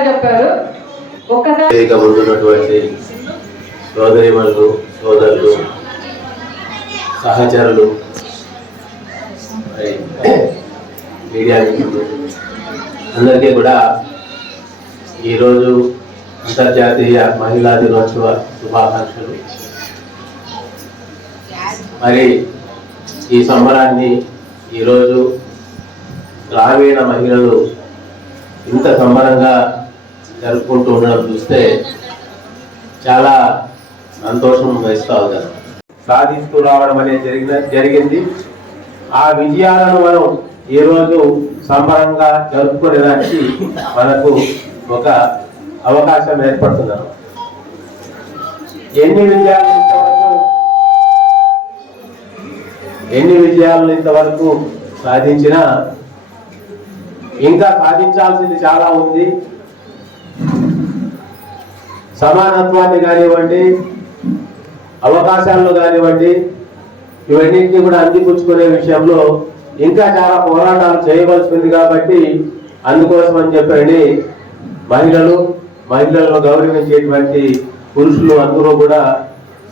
గారు చెప్పారు. ఒక్కసారి ముందున్నటువంటి సోదరిమణులు, సోదరులు, సహచరులు, మీడియా మిత్రులు అందరికీ కూడా ఈరోజు అంతర్జాతీయ మహిళా దినోత్సవ శుభాకాంక్షలు. మరి ఈ సంబరాన్ని ఈరోజు గ్రామీణ మహిళలు ఇంత సంబరంగా జరుపుకుంటూ ఉండడం చూస్తే చాలా సంతోషం వేస్తూ ఉన్నారు. సాధిస్తూ రావడం అనేది జరిగింది. ఆ విజయాలను మనం ఈరోజు సంబరంగా జరుపుకునేదానికి మనకు ఒక అవకాశం ఏర్పడుతున్నారు. ఎన్ని విజయాలను ఇంతవరకు సాధించినా ఇంకా సాధించాల్సింది చాలా ఉంది. సమానత్వాన్ని కానివ్వండి, అవకాశాలను కానివ్వండి, ఇవన్నింటినీ కూడా అందిపుచ్చుకునే విషయంలో ఇంకా చాలా పోరాటాలు చేయవలసి ఉంది. కాబట్టి అందుకోసం అని చెప్పండి మహిళలను గౌరవించేటువంటి పురుషులు అందరూ కూడా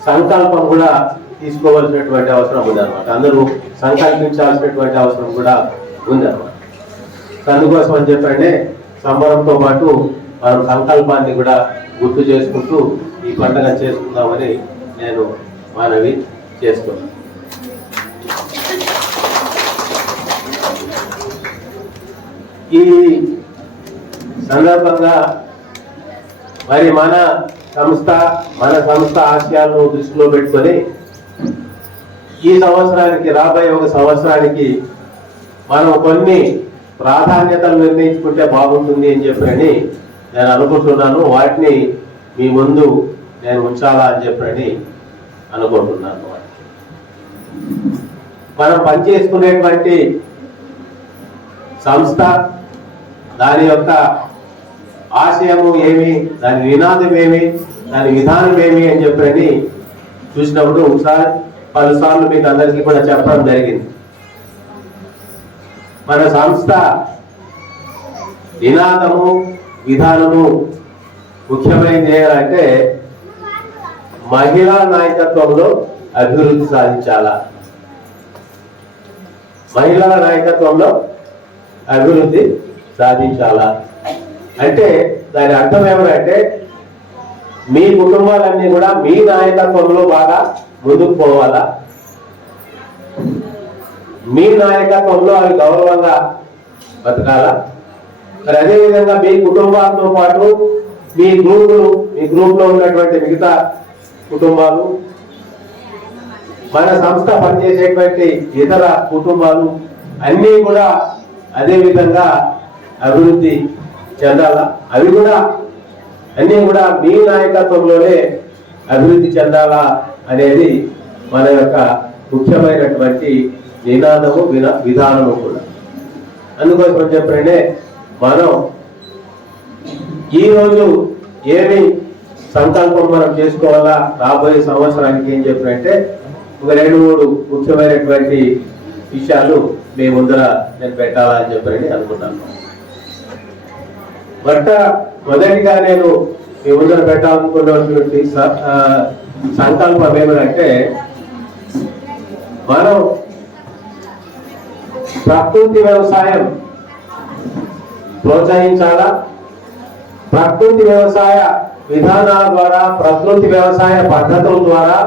సంకల్పం కూడా తీసుకోవాల్సినటువంటి అవసరం ఉందన్నమాట. అందరూ సంకల్పించాల్సినటువంటి అవసరం కూడా ఉందన్నమాట. అందుకోసం అని చెప్పండి సంబరంతో పాటు మనం సంకల్పాన్ని కూడా గుర్తు చేసుకుంటూ ఈ పండుగ చేసుకుందామని నేను మనవి చేస్తున్నాను. ఈ సందర్భంగా మరి మన సంస్థ ఆశయాలను దృష్టిలో పెట్టుకొని ఈ సంవత్సరానికి, రాబోయే ఒక సంవత్సరానికి మనం కొన్ని ప్రాధాన్యతలు నిర్ణయించుకుంటే బాగుంటుంది అని చెప్పని నేను అనుకుంటున్నాను. వాటిని మీ ముందు నేను ఉంచాలా అని చెప్పని అనుకుంటున్నాను. మనం పనిచేసుకునేటువంటి సంస్థ, దాని యొక్క ఆశయము ఏమి, దాని నినాదం ఏమి, దాని విధానం ఏమి అని చెప్పని చూసినప్పుడు పలుసార్లు మీకు అందరికీ కూడా చెప్పడం జరిగింది. మన సంస్థ నినాదము, విధానము ముఖ్యమైనది ఏంటంటే మహిళా నాయకత్వంలో అభివృద్ధి సాధించాలా. మహిళల నాయకత్వంలో అభివృద్ధి సాధించాలా అంటే దాని అర్థం ఏమంటే మీ కుటుంబాలన్నీ కూడా మీ నాయకత్వంలో బాగా ముందుకు పోవాలా. మీ నాయకత్వంలో అవి గౌరవంగా బతకాలా. మరి అదేవిధంగా మీ కుటుంబాలతో పాటు మీ గ్రూప్లో ఉన్నటువంటి మిగతా కుటుంబాలు, మన సంస్థ పనిచేసేటువంటి ఇతర కుటుంబాలు అన్నీ కూడా అదే విధంగా అభివృద్ధి చెందాలా. అవి కూడా అన్నీ కూడా మీ నాయకత్వంలోనే అభివృద్ధి చెందాలా అనేది మన యొక్క ముఖ్యమైనటువంటి నినాదము, విధానము కూడా. అందుకోసం చెప్పండి మనం ఈరోజు ఏమి సంకల్పం మనం చేసుకోవాలా రాబోయే సంవత్సరానికి ఏం చెప్పినంటే ఒక 2-3 ముఖ్యమైనటువంటి విషయాలు మీ ముందర నేను పెట్టాలా అని చెప్పని అనుకున్నాను. మొదటిగా నేను మీ ముందర పెట్టాలనుకున్నటువంటి సంకల్పం ఏమంటే మనం ప్రకృతి వ్యవసాయం ప్రోత్సహించాలా. ప్రకృతి వ్యవసాయ విధానాల ద్వారా, ప్రకృతి వ్యవసాయ పద్ధతుల ద్వారా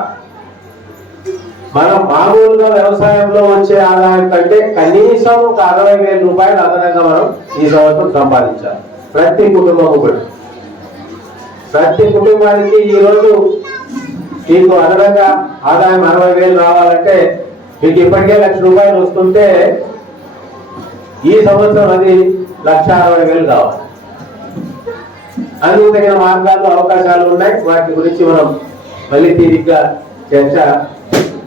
మనం మామూలుగా వ్యవసాయంలో వచ్చే ఆదాయం కంటే కనీసం ఒక 60,000 రూపాయలు అదనంగా మనం ఈ సంవత్సరం సంపాదించాలి. ప్రతి కుటుంబం కూడా, ప్రతి కుటుంబానికి ఈరోజు మీకు అదనంగా ఆదాయం 60,000 రావాలంటే మీకు ఇప్పటికే 1,00,000 రూపాయలు వస్తుంటే ఈ సంవత్సరం అది 1,60,000 కావాలి. అందుకు తగిన మార్గాలు, అవకాశాలు ఉన్నాయి. వాటి గురించి మనం మళ్ళీ తీరిగ్గా చర్చ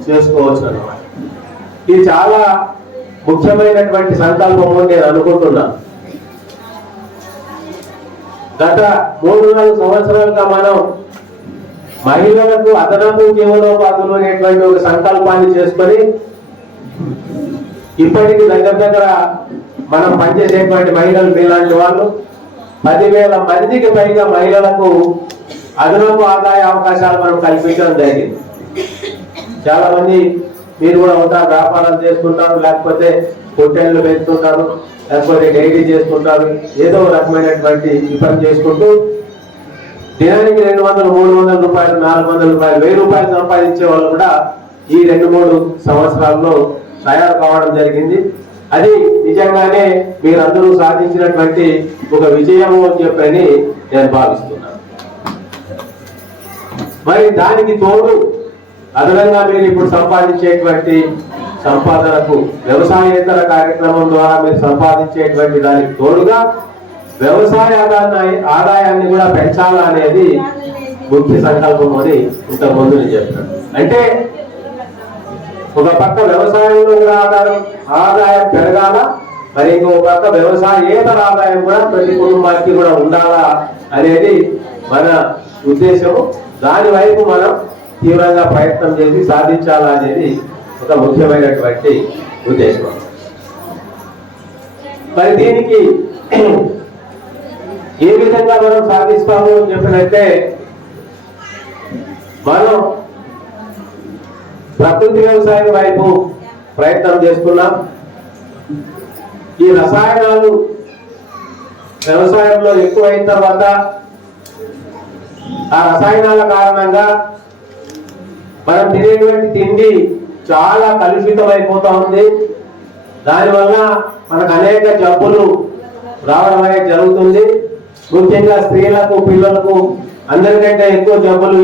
చేసుకోవచ్చు అన్నమాట. ఇది చాలా ముఖ్యమైనటువంటి సంకల్పం నేను అనుకుంటున్నాను. గత 3-4 సంవత్సరాలుగా మనం మహిళలకు అదనపు జీవనోపాధులు అనేటువంటి ఒక సంకల్పాన్ని చేసుకొని ఇప్పటికి దగ్గర మనం పనిచేసేటువంటి మహిళలు మీలాంటి వాళ్ళు 10,000 మందికి పైగా మహిళలకు అదనపు ఆదాయ అవకాశాలు మనం కల్పించడం జరిగింది. చాలా మంది మీరు కూడా ఉంటారు, వ్యాపారాలు చేసుకుంటారు, లేకపోతే హోటళ్ళు పెంచుతుంటారు, లేకపోతే డైరీ చేసుకుంటారు, ఏదో రకమైనటువంటి పని చేసుకుంటూ దినానికి 200, 300 రూపాయలు, 400 రూపాయలు, 1000 రూపాయలు సంపాదించే వాళ్ళు కూడా ఈ 2-3 సంవత్సరాల్లో తయారు కావడం జరిగింది. అది నిజంగానే మీరందరూ సాధించినటువంటి ఒక విజయము అని చెప్పని నేను భావిస్తున్నాను. మరి దానికి తోడు అదనంగా మీరు ఇప్పుడు సంపాదించేటువంటి సంపాదనకు వ్యవసాయేతర కార్యక్రమం ద్వారా మీరు సంపాదించేటువంటి దానికి తోడుగా వ్యవసాయ ఆదాయాన్ని కూడా పెంచాలా అనేది ముఖ్య సంకల్పం అని ఇంతకుముందు నేను చెప్పాను. అంటే ఒక పక్క వ్యవసాయంలో కూడా ఆదాయం పెరగాల, మరి ఇంకో పక్క వ్యవసాయేతర ఆదాయం కూడా ప్రతి కుటుంబానికి కూడా ఉండాలా అనేది మన ఉద్దేశము. దాని వైపు మనం తీవ్రంగా ప్రయత్నం చేసి సాధించాలా అనేది ఒక ముఖ్యమైనటువంటి ఉద్దేశం. మరి దీనికి ఏ విధంగా మనం సాధిస్తాము అని చెప్పినట్టే మనం ప్రకృతి వ్యవసాయం వైపు ప్రయత్నం చేస్తున్నాం. ఈ రసాయనాలు వ్యవసాయంలో ఎక్కువైన తర్వాత ఆ రసాయనాల కారణంగా మనం తినేటువంటి తిండి చాలా కలుషితం అయిపోతా ఉంది. దానివల్ల మనకు అనేక జబ్బులు రావడం అనేది జరుగుతుంది. ముఖ్యంగా స్త్రీలకు, పిల్లలకు అందరికంటే ఎక్కువ జబ్బులు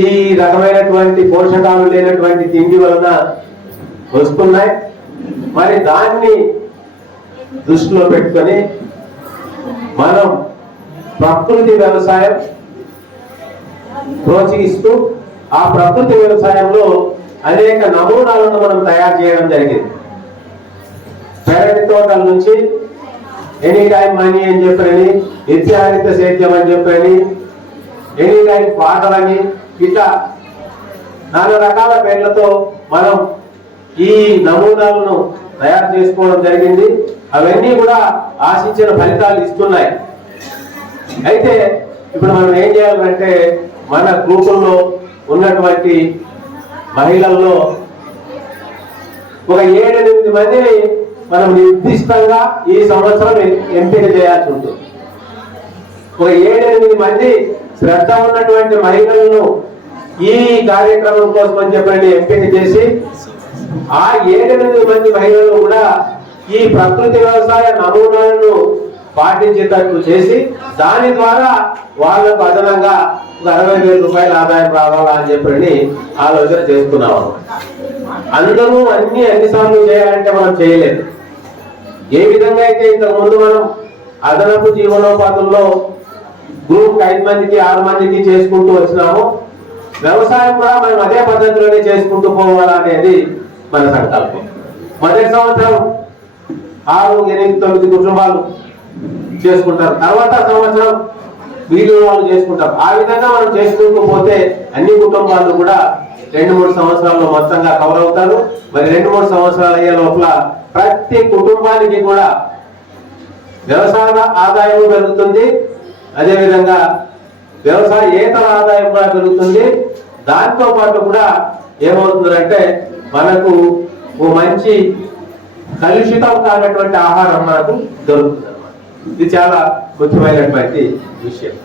ఈ రకమైనటువంటి పోషకాలు లేనటువంటి తిండి వలన వస్తున్నాయి. మరి దాన్ని దృష్టిలో పెట్టుకొని మనం ప్రకృతి వ్యవసాయం ప్రోత్సహిస్తూ ఆ ప్రకృతి వ్యవసాయంలో అనేక నమూనాలను మనం తయారు చేయడం జరిగింది. పెరటి తోటల నుంచి ఎనీ టైం మనీ అని చెప్పని, నిత్యహరిత సేద్యం అని చెప్పని, ఎనీ టైం ఫాటర్ అని, ఇట్లా నానా రకాల పేర్లతో మనం ఈ నమూనాలను తయారు చేసుకోవడం జరిగింది. అవన్నీ కూడా ఆశించిన ఫలితాలు ఇస్తున్నాయి. అయితే ఇప్పుడు మనం ఏం చేయాలంటే మన గ్రూపుల్లో ఉన్నటువంటి మహిళల్లో ఒక 7-8 మందిని మనం నిర్దిష్టంగా ఈ సంవత్సరం ఎంపిక చేయాల్సి ఉంటుంది. ఒక 7-8 మంది శ్రద్ధ ఉన్నటువంటి మహిళలను ఈ కార్యక్రమం కోసం అని చెప్పండి ఎంపిక చేసి ఆ 7-8 మంది మహిళలు కూడా ఈ ప్రకృతి వ్యవసాయ నమూనాలను పాటించేటట్టు చేసి దాని ద్వారా వాళ్లకు అదనంగా 60,000 రూపాయల ఆదాయం రావాలా అని చెప్పి ఆలోచన చేస్తున్నాము. అందరూ అన్నిసార్లు చేయాలంటే మనం చేయలేదు. ఏ విధంగా అయితే ఇంతకు ముందు మనం అదనపు జీవనోపాధుల్లో గ్రూప్ 5 మందికి 6 మందికి చేసుకుంటూ వచ్చినాము, వ్యవసాయం కూడా మనం అదే పద్ధతిలోనే చేసుకుంటూ పోవాలా అనేది మన సంకల్పం. మొదటి సంవత్సరం 6, 8, 9 కుటుంబాలు చేసుకుంటారు, తర్వాత సంవత్సరం వీళ్ళు వాళ్ళు చేసుకుంటారు. ఆ విధంగా మనం చేసుకుంటూ పోతే అన్ని కుటుంబాలు కూడా 2-3 సంవత్సరాల్లో మొత్తంగా కవర్ అవుతారు. మరి 2-3 సంవత్సరాలు అయ్యే లోపల ప్రతి కుటుంబానికి కూడా వ్యవసాయ ఆదాయం పెరుగుతుంది, అదేవిధంగా వ్యవసాయేతర ఆదాయం కూడా పెరుగుతుంది. దాంతో పాటు కూడా ఏమవుతుందంటే మనకు ఓ మంచి కలుషితం కానటువంటి ఆహారం మనకు దొరుకుతుంది అన్నమాట. ఇది చాలా ముఖ్యమైనటువంటి విషయం.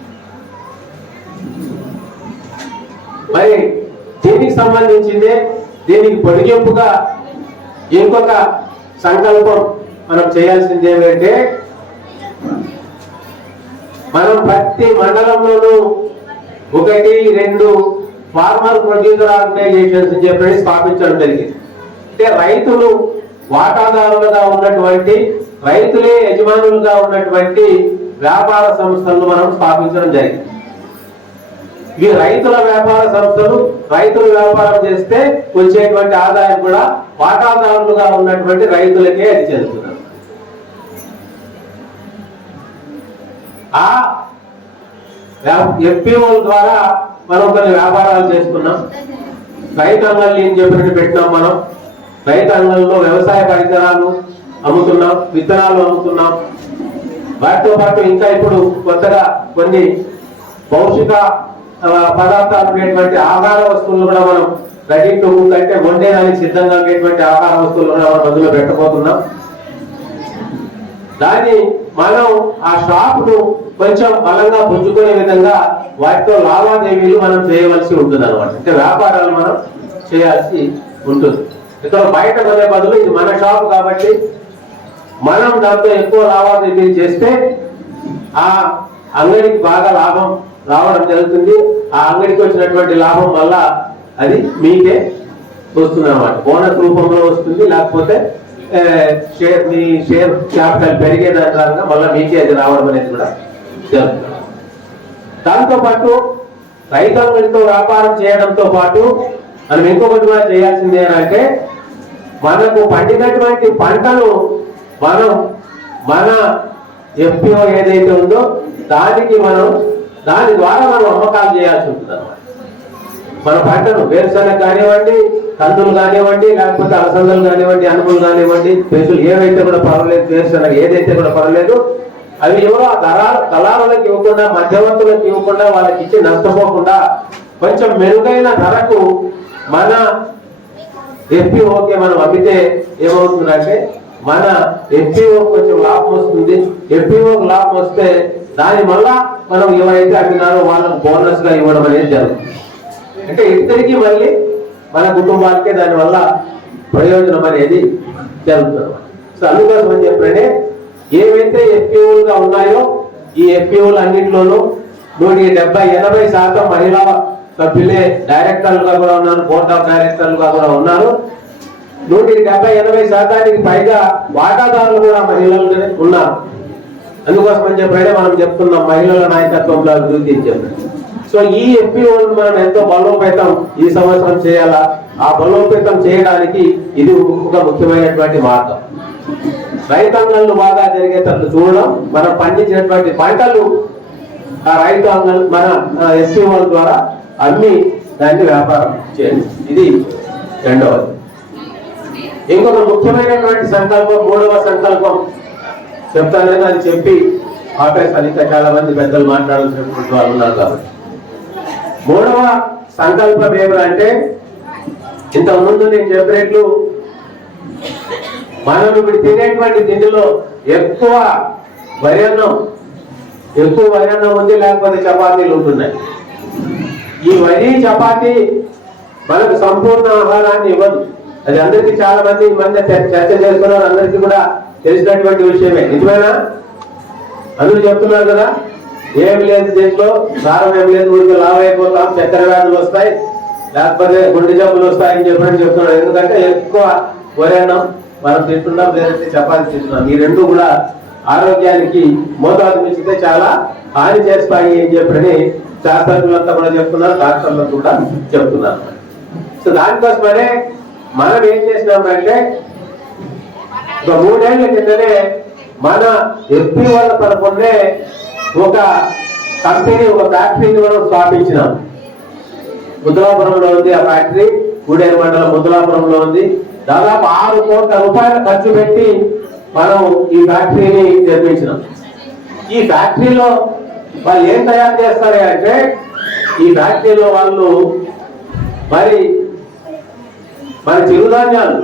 మరి దీనికి సంబంధించిందే దీనికి పొడిగింపుగా ఇంకొక సంకల్పం మనం చేయాల్సింది ఏమంటే మనం ప్రతి మండలంలోనూ 1-2 ఫార్మర్ ప్రొడ్యూసర్ ఆర్గనైజేషన్స్ అని చెప్పి స్థాపించడం జరిగింది. అంటే రైతులు వాటాదారులుగా ఉన్నటువంటి, రైతులే యజమానులుగా ఉన్నటువంటి వ్యాపార సంస్థలను మనం స్థాపించడం జరిగింది. ఈ రైతుల వ్యాపార సంస్థలు రైతులు వ్యాపారం చేస్తే వచ్చేటువంటి ఆదాయం కూడా వాటాదారులుగా ఉన్నటువంటి రైతులకే అది చెందుతున్నారు. ఆ ఎఫ్పిఓల ద్వారా మనం కొన్ని వ్యాపారాలు చేసుకున్నాం. రైతు అంగళ్ళు ఏం చెప్పినట్టు పెట్టినాం. మనం రైతు అంగళ్ళలో వ్యవసాయ పరికరాలు అమ్ముతున్నాం, విత్తనాలు అమ్ముతున్నాం, వాటితో పాటు ఇంకా ఇప్పుడు కొత్తగా కొన్ని పౌష్టిక పదార్థాలు ఉండేటువంటి ఆహార వస్తువులు కూడా మనం రెడీ టు కుక్ అంటే వండేదానికి సిద్ధంగా ఉండేటువంటి ఆహార వస్తువులు కూడా మనం అందులో పెట్టబోతున్నాం. దాన్ని మనం ఆ షాప్ ను కొంచెం బలంగా పుంజుకునే విధంగా వాటితో లావాదేవీలు మనం చేయవలసి ఉంటుంది అనమాట. అంటే వ్యాపారాలు మనం చేయాల్సి ఉంటుంది. ఇక్కడ బయట కొనే బదులు ఇది మన షాప్ కాబట్టి మనం దాంతో ఎక్కువ లావాదేవీలు చేస్తే ఆ అంగడికి బాగా లాభం రావడం జరుగుతుంది. ఆ అంగడికి వచ్చినటువంటి లాభం వల్ల అది మీకే వస్తుంది అన్నమాట. బోనస్ రూపంలో వస్తుంది, లేకపోతే మీ షేర్ క్యాపిటల్ పెరిగేదాని కారణంగా మళ్ళీ మీకే అది రావడం అనేది కూడా జరుగుతుంది. దాంతో పాటు రైతాంగంతో వ్యాపారం చేయడంతో పాటు మనం ఇంకొకటి కూడా చేయాల్సింది ఏంటంటే మనకు పండినటువంటి పంటను మనం మన ఎఫ్పిఓ ఏదైతే ఉందో దాని ద్వారా మనం అమ్మకాలు చేయాల్సి ఉంటుంది అన్నమాట. మన పంటను వేరుశనగ కానివ్వండి, కందులు కానివ్వండి, లేకపోతే అలసందలు కానివ్వండి, అనుములు కానివ్వండి, పెసులు ఏవైతే కూడా పర్వాలేదు, వేరుశనగ ఏదైతే కూడా పర్వాలేదు, అవి ఎవరో దళారులకు ఇవ్వకుండా, మధ్యవర్తులకు ఇవ్వకుండా, వాళ్ళకి ఇచ్చి నష్టపోకుండా కొంచెం మెరుగైన ధరకు మన ఎఫ్పిఓకి మనం అమ్మితే ఏమవుతుందంటే మన ఎఫ్పిఓ కొంచెం లాభం వస్తుంది. ఎఫ్పిఓకి లాభం వస్తే దాని వల్ల మనం ఎవరైతే అమ్మినారో వాళ్ళకు బోనస్ గా ఇవ్వడం అనేది జరుగుతుంది. అంటే ఇద్దరికి మళ్ళీ మన కుటుంబాలకే దానివల్ల ప్రయోజనం అనేది జరుగుతుంది. సో అందుకోసం అని చెప్పండి, ఏవైతే ఎఫ్పిఓలుగా ఉన్నాయో ఈ ఎఫ్పిఓలు అన్నింటిలోనూ 170-80% మహిళా సభ్యులే డైరెక్టర్లుగా కూడా ఉన్నారు, బోర్డ్ ఆఫ్ డైరెక్టర్లుగా కూడా ఉన్నారు. 170-80% పైగా వాటాదారులు కూడా మహిళలుగానే ఉన్నారు. అందుకోసం అని చెప్పండి మనం చెప్తున్నాం మహిళల నాయకత్వంలో అభివృద్ధి అని చెప్పండి. సో ఈ ఎఫ్పిఓలను మనం ఎంతో బలోపేతం ఈ సంవత్సరం చేయాలా. ఆ బలోపేతం చేయడానికి ఇది ఒక ముఖ్యమైనటువంటి మార్గం. రైతాంగాలను బాగా జరిగేటట్లు చూడడం, మనం పండించినటువంటి పంటలు ఆ రైతాంగం మన ఎఫ్పిఓల ద్వారా అమ్మి దాన్ని వ్యాపారం చేయాలి. ఇది రెండవది. ఇంకొక ముఖ్యమైనటువంటి సంకల్పం, మూడవ సంకల్పం చెప్తానని అది చెప్పి ఆపేసాను. ఇంకా చాలా మంది పెద్దలు మాట్లాడాల్సినటువంటి వాళ్ళు ఉన్నారు కాబట్టి మూడవ సంకల్పం ఏమిటంటే, ఇంతకుముందు నేను చెప్పినట్లు మనం ఇప్పుడు తినేటువంటి తిండిలో ఎక్కువ వరి అన్నం ఉంది, లేకపోతే చపాతీలు ఉంటున్నాయి. ఈ వరి చపాతీ మనకు సంపూర్ణ ఆహారాన్ని ఇవ్వదు. అది అందరికీ చాలా మంది ఈ మధ్య చర్చ చేస్తున్నారు, అందరికీ కూడా తెలిసినటువంటి విషయమే. నిజమేనా? అందరూ చెప్తున్నారు కదా, ఏమి లేదు దీంట్లో, సారం ఏమి లేదు, ఊరికి లాభ అయిపోతాం, చక్కెర వ్యాధులు వస్తాయి, లేకపోతే గుండె జబ్బులు వస్తాయని చెప్పని చెప్తున్నారు. ఎందుకంటే ఎక్కువ వరి అన్నం మనం తింటున్నాం, లేదంటే చపాతీ తింటున్నాం. ఈ రెండు కూడా ఆరోగ్యానికి మోతాదు మించితే చాలా హాని చేస్తాయి అని చెప్పని శాస్త్రజ్ఞులంతా కూడా చెప్తున్నారు, డాక్టర్లు కూడా చెప్తున్నారు. సో దానికోసమనే మనం ఏం చేసినామంటే ఒక 3 ఏళ్ల కిందనే మన ఎఫ్పిఓల తరపునే ఒక కంపెనీ, ఒక ఫ్యాక్టరీని మనం స్థాపించినాం. ముద్దులాపురంలో ఉంది ఆ ఫ్యాక్టరీ, గూడేరు మండలం ముద్దులాపురంలో ఉంది. దాదాపు 6 కోట్ల రూపాయలు ఖర్చు పెట్టి మనం ఈ ఫ్యాక్టరీని నిర్మించినాం. ఈ ఫ్యాక్టరీలో వాళ్ళు ఏం తయారు చేస్తారు అంటే, ఈ ఫ్యాక్టరీలో వాళ్ళు మరి మన చిరుధాన్యాలు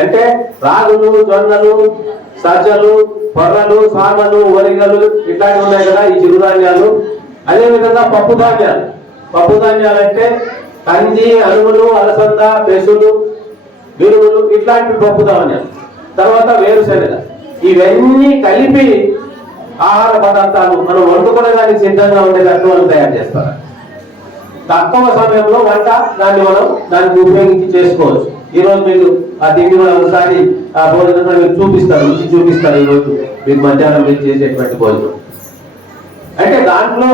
అంటే రాగులు, జొన్నలు, సజ్జలు, కొర్రలు, సామలు, వరిగలు ఇట్లాంటివి ఉన్నాయి కదా ఈ చిరుధాన్యాలు. అదేవిధంగా పప్పు ధాన్యాలు అంటే కంది, అనుములు, అలసంద, పెసులు, మినుములు ఇట్లాంటి పప్పు ధాన్యాలు. తర్వాత వేరుశనగ, ఇవన్నీ కలిపి ఆహార పదార్థాలు మనం వండుకునేదానికి సిద్ధంగా ఉండేటట్టు మనం తయారు చేస్తారు. తక్కువ సమయంలో దానికి ఉపయోగించి చేసుకోవచ్చు. ఈ రోజు మీకు ఆ తిండి కూడా ఒకసారి ఆ భోజనం మీకు చూపిస్తారు. ఈ రోజు మీకు మధ్యాహ్నం మీరు చేసేటువంటి భోజనం అంటే దాంట్లో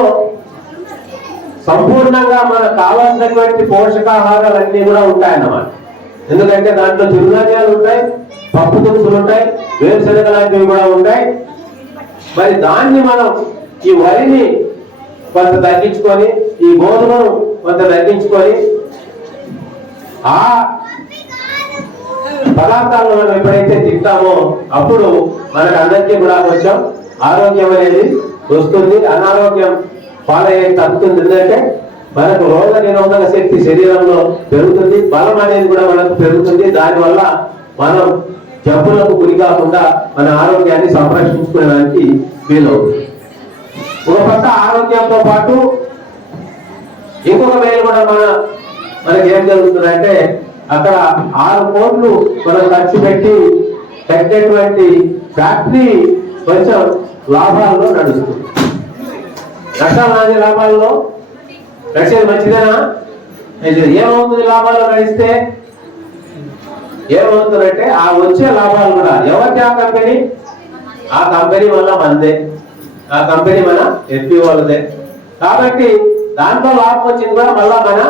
సంపూర్ణంగా మనకు కావాల్సినటువంటి పోషకాహారాలన్నీ కూడా ఉంటాయన్నమాట. ఎందుకంటే దాంట్లో చిరుధాన్యాలు ఉంటాయి, పప్పు దినుసులు ఉంటాయి, వేరుశనగ లాంటివి కూడా ఉంటాయి. మరి దాన్ని మనం ఈ వరిని కొంత తగ్గించుకొని, ఈ గోధుమను కొంత తగ్గించుకొని, ఆ పదార్థాలను మనం ఎప్పుడైతే తింటామో అప్పుడు మనకు అందరికీ కూడా కొంచెం ఆరోగ్యం అనేది వస్తుంది, అనారోగ్యం పాలయ్యే తగ్గుతుంది. ఎందుకంటే మనకు రోగ నిరోధక శక్తి శరీరంలో పెరుగుతుంది, బలం అనేది కూడా మనకు పెరుగుతుంది. దానివల్ల మనం జబ్బులకు గురి కాకుండా మన ఆరోగ్యాన్ని సంరక్షించుకోవడానికి వీలవుతుంది. ఒక పక్క ఆరోగ్యంతో పాటు ఇంకొక మేలు కూడా మనకి ఏం జరుగుతుందంటే, అక్కడ 6 కోట్లు మనం ఖర్చు పెట్టి కట్టేటువంటి ఫ్యాక్టరీ కొంచెం లాభాల్లో నడుస్తుంది. నష్టాలు లాభాల్లో నడిచేది మంచిదేనా? ఏమవుతుంది లాభాల్లో నడిస్తే? ఏమవుతుందంటే ఆ వచ్చే లాభాలు కూడా ఎవరికి? ఆ కంపెనీ వల్ల మనదే, ఆ కంపెనీ మన ఎస్పీ వాళ్ళదే. కాబట్టి దాంట్లో లాభం వచ్చింది కూడా మళ్ళా మన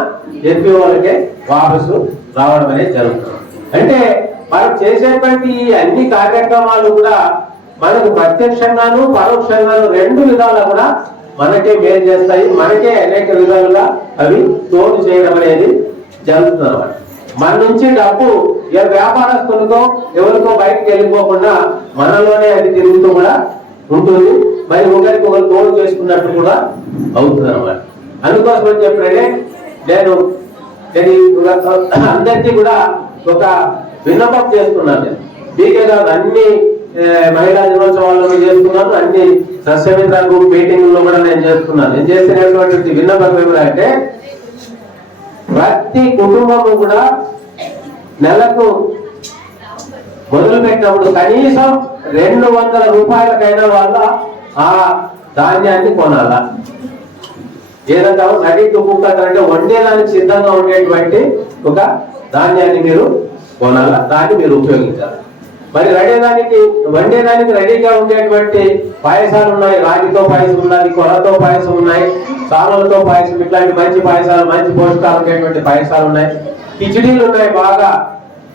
ఎస్పీ వాళ్ళకే వాపసు రావడం అనేది జరుగుతుంది. అంటే మనం చేసేటువంటి అన్ని కార్యక్రమాలు కూడా మనకు ప్రత్యక్షంగాను పరోక్షంగాను 2 విధాలుగా కూడా మనకే మేలు చేస్తాయి. మనకే అనేక విధాలుగా అవి తోడు చేయడం అనేది జరుగుతుంది అన్నమాట. మన నుంచి డబ్బు ఏ వ్యాపారస్తులతో ఎవరికో బయటకు వెళ్ళిపోకుండా మనలోనే అది తిరుగుతూ కూడా ఉంటుంది. మరి ఒకరికి ఒకరు తోడు చేసుకున్నట్టు కూడా అవుతుంది అన్నమాట. అందుకోసం అని చెప్పినట్టే నేను అందరికీ కూడా ఒక విన్నపం చేస్తున్నాను. మీకే కాదు, అన్ని మహిళా దినోత్సవాల్లో చేస్తున్నాను, అన్ని సస్యమిత్ర గ్రూప్ మీటింగ్ లో కూడా నేను చేస్తున్నాను. నేను చేస్తున్నటువంటి విన్నపం ఏమిటంటే, ప్రతి కుటుంబము కూడా నెలకు మొదలు పెట్టినప్పుడు కనీసం 200 రూపాయలకైనా వాళ్ళ ఆ ధాన్యాన్ని కొనాలా. ఏదంటే రెడీ టు కుక్ అంటే వండేదానికి సిద్ధంగా ఉండేటువంటి ఒక ధాన్యాన్ని మీరు కొనాలా, దాన్ని మీరు ఉపయోగించాలి. మరి వండేదానికి రెడీగా ఉండేటువంటి పాయసాలు ఉన్నాయి. రాగితో పాయసం ఉన్నది, కొరతో పాయసం ఉన్నాయి, సామలతో పాయసం, ఇట్లాంటి మంచి పాయసాలు, మంచి పోషకాలు ఉండేటువంటి పాయసాలు ఉన్నాయి. కిచిడీలు ఉన్నాయి బాగా,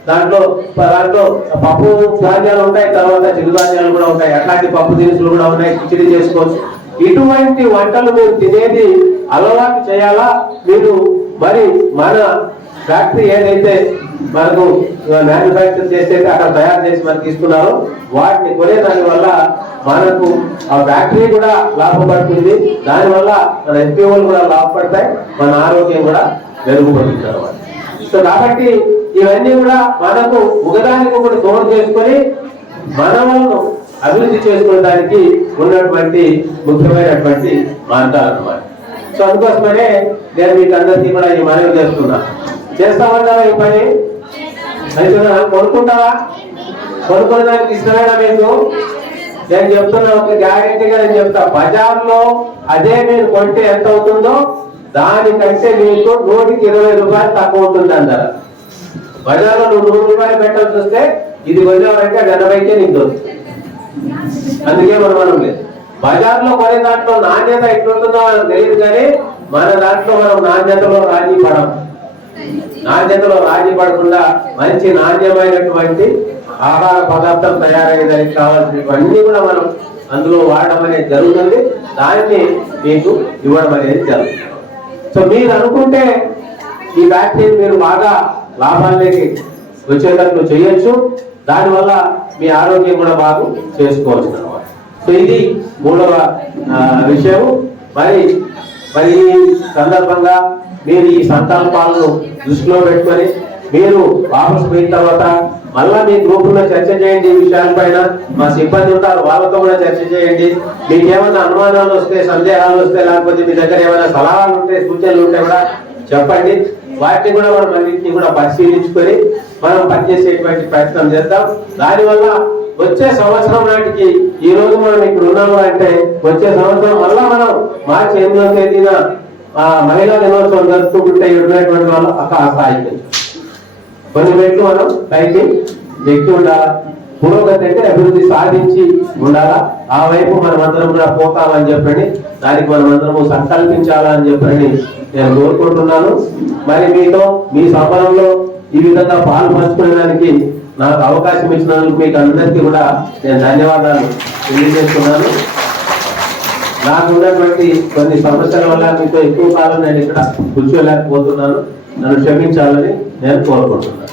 దాంట్లో పప్పు ధాన్యాలు ఉంటాయి, తర్వాత చిరుధాన్యాలు కూడా ఉంటాయి, అట్లాంటి పప్పు దినుసులు కూడా ఉన్నాయి, కిచిడీ చేసుకోవచ్చు. ఇటువంటి వంటలు మీరు తినేది అలవాటు చేయాలా. మీరు మరి మన ఫ్యాక్టరీ ఏదైతే మనకు మ్యానుఫ్యాక్చర్ చేస్తే అక్కడ తయారు చేసి మనకి ఇస్తున్నారో వాటిని కొనేదాని వల్ల మనకు ఆ ఫ్యాక్టరీ కూడా లాభపడుతుంది, దానివల్ల మన ఎస్పీఓలు కూడా లాభపడతాయి, మన ఆరోగ్యం కూడా మెరుగుపడుతుంది అన్నమాట. సో కాబట్టి ఇవన్నీ కూడా మనకు ఒకదానికి ఒకటి తోడు చేసుకొని మనలను అభివృద్ధి చేసుకోవడానికి ఉన్నటువంటి ముఖ్యమైనటువంటి మార్గాలు అన్నమాట. సో అందుకోసమనే నేను మీకు అందరికీ కూడా ఈ మనవి చేస్తున్నా. చేస్తామంటారా ఈ పని? కొనుక్కుంటారా? కొనుక్కోవడానికి ఇష్టమేనా మీకు? నేను చెప్తున్నా, ఒక గ్యారెంటీగా నేను చెప్తా, బజార్లో అదే మీరు కొంటే ఎంత అవుతుందో దానికంటే మీకు 120 రూపాయలు తక్కువ ఉంటుంది అంటారా. బజార్లో నువ్వు 100 రూపాయలు పెట్టాల్సి వస్తే ఇది కొనేవారంటే 80కే నీకు దొరుకుతుంది. అందుకే మనం లేదు బజార్లో కొనే దాంట్లో నాణ్యత ఎట్లుంటుందో మనకు తెలియదు, కానీ మన దాంట్లో మనం నాణ్యతలో రాజీ పడకుండా మంచి నాణ్యమైనటువంటి ఆహార పదార్థం తయారయ్యేదానికి కావాల్సినవన్నీ కూడా మనం అందులో వాడడం అనేది జరుగుతుంది, దాన్ని మీకు ఇవ్వడం అనేది జరుగుతుంది. సో మీరు అనుకుంటే ఈ వ్యాక్సిన్ మీరు బాగా లాభాలకి వచ్చేటట్లు చేయొచ్చు, దానివల్ల మీ ఆరోగ్యం కూడా బాగా చేసుకోవచ్చు అన్నమాట. సో ఇది 3వ విషయం. మరి ఈ సందర్భంగా మీరు ఈ సంకల్పాలను దృష్టిలో పెట్టుకొని మీరు వాపసు పోయిన తర్వాత మళ్ళా మీ గ్రూపులో చర్చ చేయండి. ఈ విషయాలపైన మా సిబ్బంది ఉంటారు, వాళ్ళతో కూడా చర్చ చేయండి. మీకు ఏమైనా అనుమానాలు వస్తే, సందేహాలు వస్తే, లేకపోతే మీ దగ్గర ఏమైనా సలహాలు ఉంటే, సూచనలు ఉంటే కూడా చెప్పండి. వాటిని కూడా మనం అన్నింటినీ కూడా పరిశీలించుకొని మనం పనిచేసేటువంటి ప్రయత్నం చేద్దాం. దానివల్ల వచ్చే సంవత్సరం నాటికి ఈ రోజు మనం ఇక్కడ ఉన్నాము అంటే వచ్చే సంవత్సరం మళ్ళా మనం మార్చి 8వ తేదీన మహిళా దినోత్సవం జరుపుకుంటే ఉన్నటువంటి వాళ్ళు ఆ స్థాయికి కొన్ని మెట్లు మనం పైకి ఎక్కి ఉండాలా. పురోగతి అంటే అభివృద్ధి సాధించి ఉండాలా. ఆ వైపు మనమందరం కూడా పోతామని చెప్పండి, దానికి మనమందరము సంకల్పించాలా అని చెప్పండి నేను కోరుకుంటున్నాను. మరి మీతో మీ సభలో ఈ విధంగా పాలు పంచుకునేదానికి నాకు అవకాశం ఇచ్చినందుకు మీకు అందరికీ కూడా నేను ధన్యవాదాలు తెలియజేస్తున్నాను. నాకు ఉన్నటువంటి కొన్ని సమస్యల వల్ల మీతో ఎక్కువ కాలం నేను ఇక్కడ కూర్చోలేకపోతున్నాను, నన్ను క్షమించాలని నేను కోరుకుంటున్నాను.